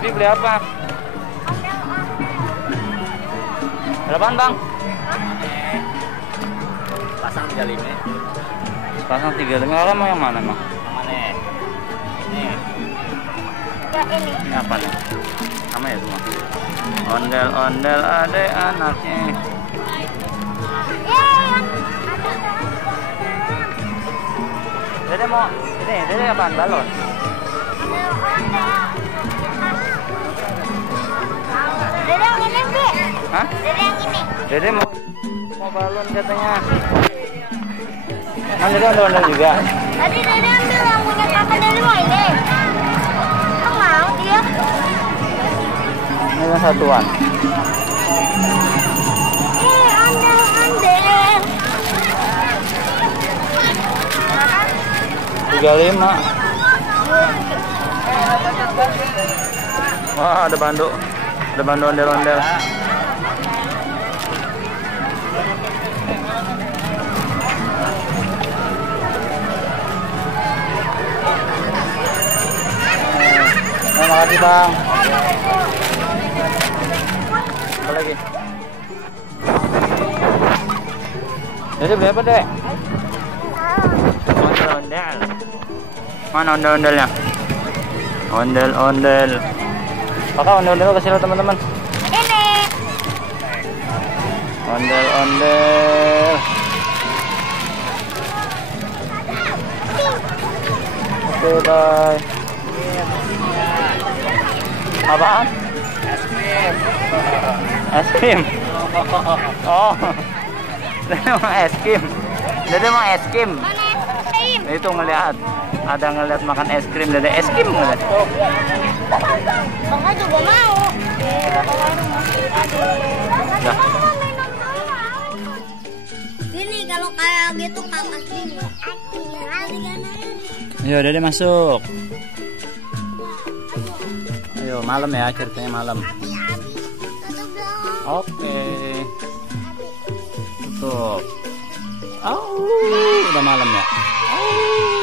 Hasbi beli apa? Berapaan bang? Pasang 35. Pasang 35. Orang mau yang mana emang? Yang mana? Ini. Ya ini. Ini apa nih? Sama ya semua. Ondel-ondel ada anaknya. Dede mau ini, Dede apaan? Balon? Dede yang ini, Bi. Hah? Dede yang ini. Dede mau balon katanya. Kan Dede ondel-ondel juga. Tadi Dede ambil yang punya kakak Dede mau ini. Kan mau dia. Ini yang satuan. Ondel-ondel. 35. Wah, ada bandu. Ada bandu ondel-ondel. Terima kasih, Bang. Apa lagi? Jadi beli apa, Dek? Ondel-ondel. Mana ondel-ondelnya? Ondel-ondel. Kakak ondel-ondel kasih lihat teman-teman. Ini. Ondel-ondel. Oke, bye. Apaan? Es krim. Oh. Dede mau es krim. Dede mau es krim. Mana es krim? Itu ngelihat. Ada ngelihat makan es krim. Dede es krim ngelihat. Bangga juga mau. Dah. Gini kalau kayak gitu panas gini. Ayo Dede masuk. Ayo malam ya, ceritanya malam. Oke. Tutup. Oh, udah malam ya. Oh.